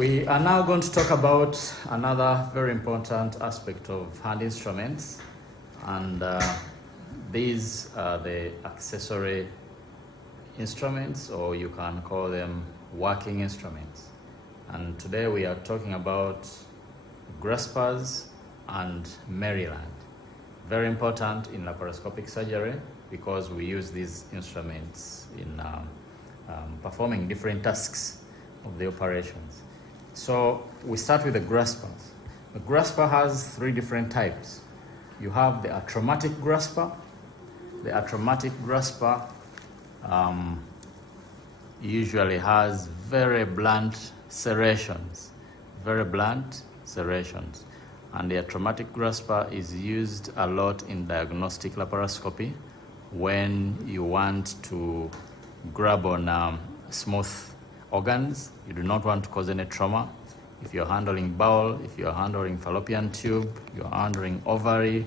We are now going to talk about another very important aspect of hand instruments, and these are the accessory instruments, or you can call them working instruments. And today we are talking about graspers and Maryland. Very important in laparoscopic surgery because we use these instruments in performing different tasks of the operations. So we start with the graspers. The grasper has three different types. You have the atraumatic grasper. The atraumatic grasper usually has very blunt serrations, and the atraumatic grasper is used a lot in diagnostic laparoscopy when you want to grab on smooth organs. You do not want to cause any trauma. If you're handling bowel, if you're handling fallopian tube, you're handling ovary,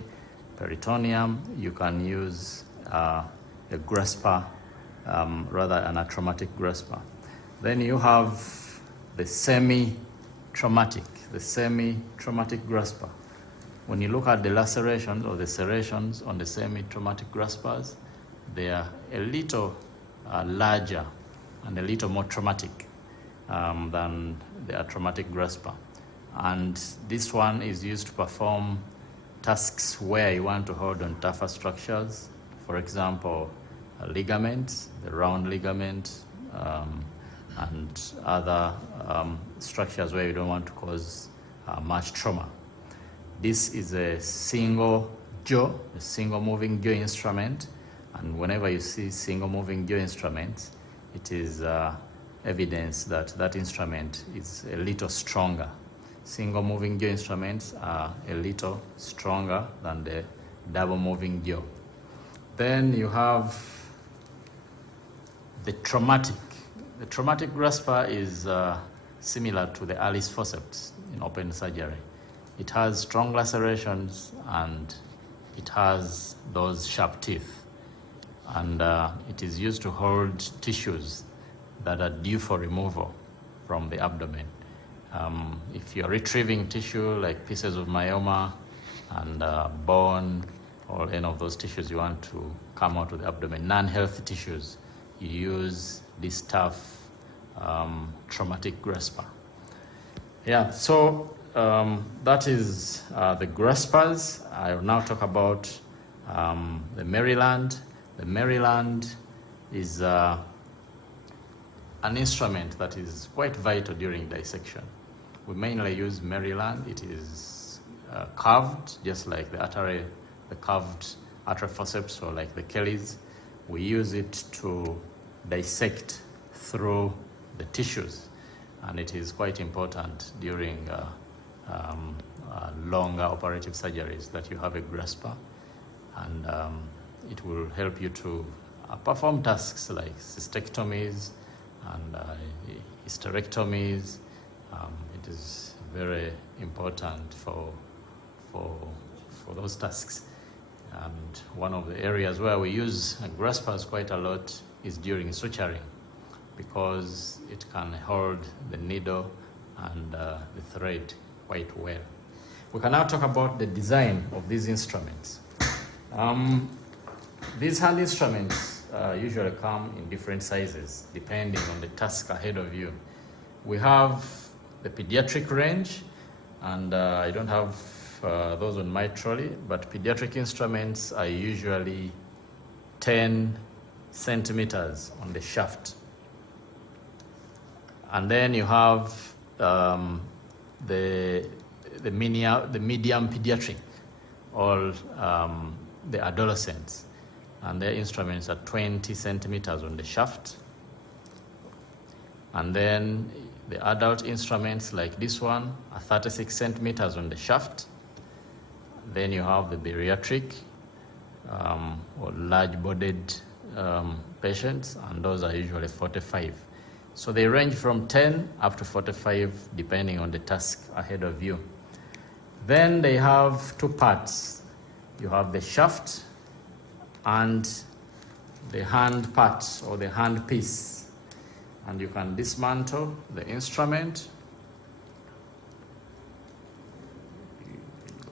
peritoneum, you can use a grasper, rather an atraumatic grasper. Then you have the semi-traumatic grasper. When you look at the lacerations or the serrations on the semi-traumatic graspers, they are a little larger and a little more traumatic than the atraumatic grasper. And this one is used to perform tasks where you want to hold on tougher structures. For example, ligaments, the round ligament, and other structures where you don't want to cause much trauma. This is a single jaw, a single moving jaw instrument. And whenever you see single moving jaw instruments, it is evidence that that instrument is a little stronger. Single moving jaw instruments are a little stronger than the double moving jaw. Then you have the traumatic. The traumatic grasper is similar to the Alice forceps in open surgery. It has strong lacerations and it has those sharp teeth. And it is used to hold tissues that are due for removal from the abdomen. If you're retrieving tissue like pieces of myoma and bone, or any of those tissues you want to come out of the abdomen, non-healthy tissues, you use this tough traumatic grasper. Yeah, so that is the graspers. I will now talk about the Maryland. The Maryland is an instrument that is quite vital during dissection. We mainly use Maryland. It is curved, just like the curved artery forceps, or like the Kellys. We use it to dissect through the tissues, and it is quite important during longer operative surgeries that you have a grasper, and it will help you to perform tasks like cystectomies and hysterectomies. It is very important for those tasks. And one of the areas where we use graspers quite a lot is during suturing, because it can hold the needle and the thread quite well. We can now talk about the design of these instruments. These hand instruments usually come in different sizes depending on the task ahead of you. We have the pediatric range, and I don't have those on my trolley, but pediatric instruments are usually 10 centimeters on the shaft. And then you have the medium pediatric, or the adolescents, and their instruments are 20 centimeters on the shaft. And then the adult instruments like this one are 36 centimeters on the shaft. Then you have the bariatric, or large-bodied patients, and those are usually 45. So they range from 10 up to 45 depending on the task ahead of you. Then they have two parts. You have the shaft and the hand part, or the hand piece. And you can dismantle the instrument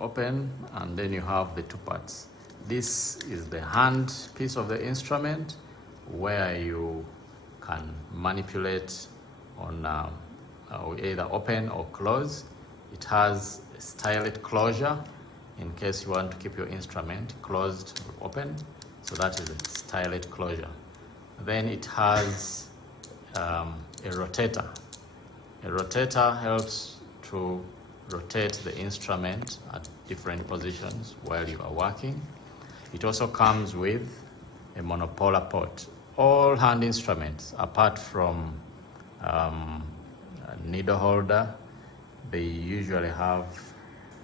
open, and then you have the two parts. This is the hand piece of the instrument where you can manipulate on either open or close. It has a stylet closure in case you want to keep your instrument closed or open. So that is a stylet closure. Then it has a rotator. A rotator helps to rotate the instrument at different positions while you are working. It also comes with a monopolar port. All hand instruments, apart from a needle holder, they usually have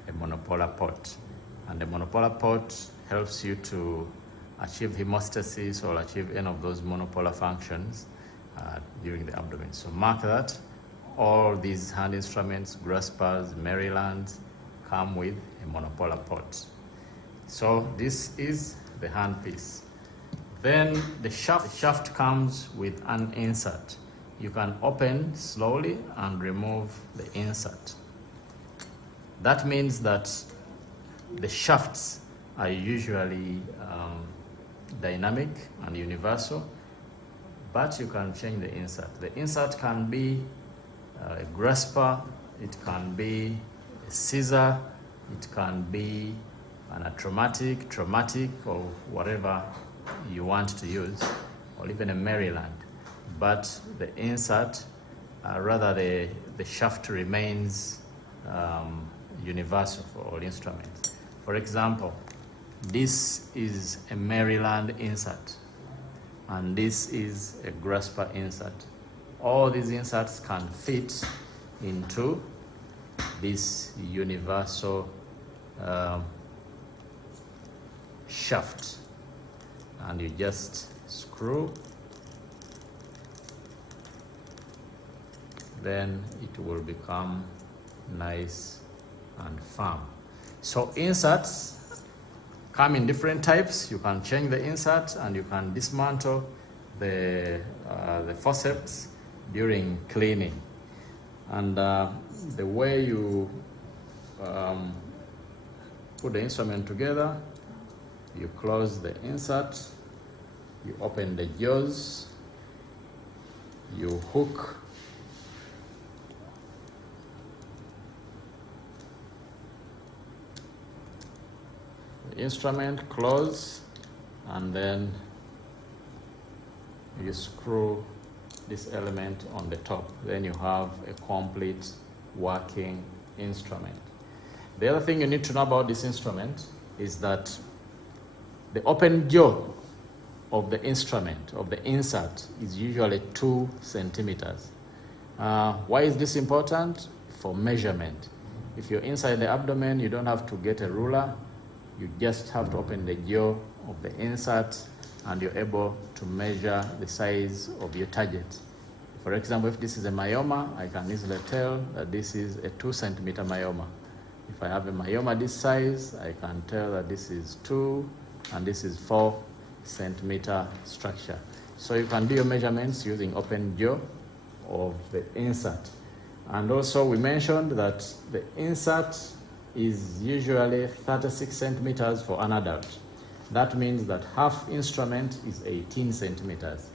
a monopolar port. And the monopolar port helps you to achieve hemostasis or achieve any of those monopolar functions during the abdomen. So mark that. All these hand instruments, graspers, Marylands, come with a monopolar port. So this is the hand piece. Then the shaft comes with an insert. You can open slowly and remove the insert. That means that the shafts are usually dynamic and universal, but you can change the insert. The insert can be a grasper, it can be a scissor, it can be an traumatic, or whatever you want to use, or even a Maryland. But the insert, rather the shaft remains universal for all instruments. For example, this is a Maryland insert, and this is a grasper insert. All these inserts can fit into this universal shaft, and you just screw, then it will become nice and firm. So inserts come in different types. You can change the insert, and you can dismantle the forceps during cleaning. And the way you put the instrument together, you close the insert, you open the jaws, you hook the instrument, close, and then you screw this element on the top. Then you have a complete working instrument. The other thing you need to know about this instrument is that the open jaw of the instrument, of the insert, is usually 2 centimeters. Why is this important? For measurement. If you're inside the abdomen, you don't have to get a ruler. You just have to open the jaw of the insert, and you're able to measure the size of your target. For example, if this is a myoma, I can easily tell that this is a 2 centimeter myoma. If I have a myoma this size, I can tell that this is 2 and this is 4 centimeter structure. So you can do your measurements using open jaw of the insert. And also we mentioned that the insert is usually 36 centimeters for an adult. That means that half instrument is 18 centimeters.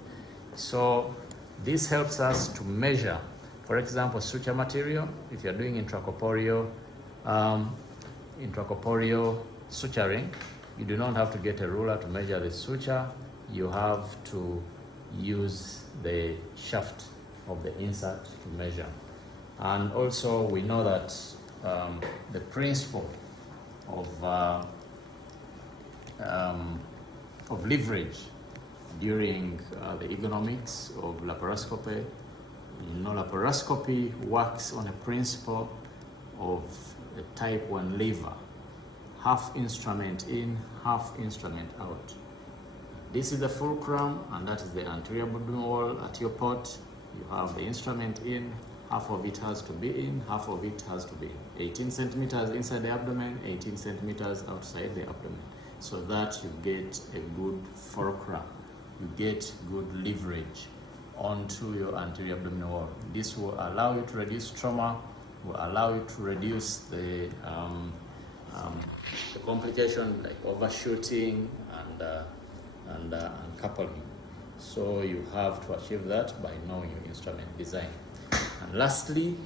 So this helps us to measure, for example, suture material. If you're doing intracorporeal suturing, you do not have to get a ruler to measure the suture. You have to use the shaft of the insert to measure. And also we know that the principle of leverage during the ergonomics of laparoscopy. You know, laparoscopy works on a principle of a type 1 lever. Half instrument in, half instrument out. This is the fulcrum, and that is the anterior abdominal wall at your port. You have the instrument in, half of it has to be in, half of it has to be in. 18 centimeters inside the abdomen, 18 centimeters outside the abdomen, so that you get a good fulcrum. You get good leverage onto your anterior abdominal wall. This will allow you to reduce trauma, will allow you to reduce the the complication like overshooting and coupling. So you have to achieve that by knowing your instrument design. And lastly,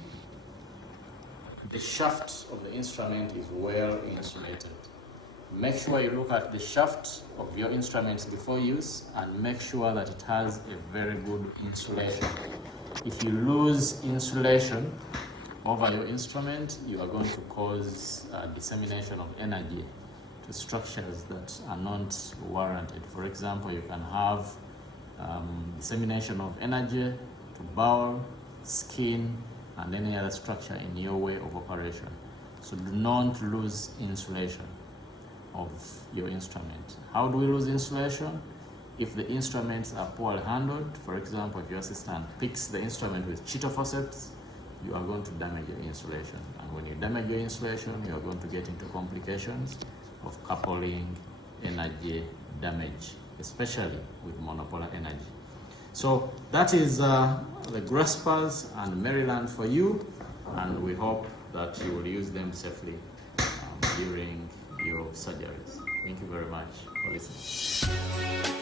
the shaft of the instrument is well insulated. Make sure you look at the shaft of your instruments before use and make sure that it has a very good insulation. If you lose insulation over your instrument, you are going to cause dissemination of energy to structures that are not warranted. For example, you can have dissemination of energy to bowel, skin, and any other structure in your way of operation. So do not lose insulation of your instrument. How do we lose insulation? If the instruments are poorly handled, for example, if your assistant picks the instrument with cheater forceps, you are going to damage your insulation. And when you damage your insulation, you are going to get into complications of coupling, energy damage, especially with monopolar energy. So that is the graspers and Maryland for you, and we hope that you will use them safely during your surgeries. Thank you very much for listening.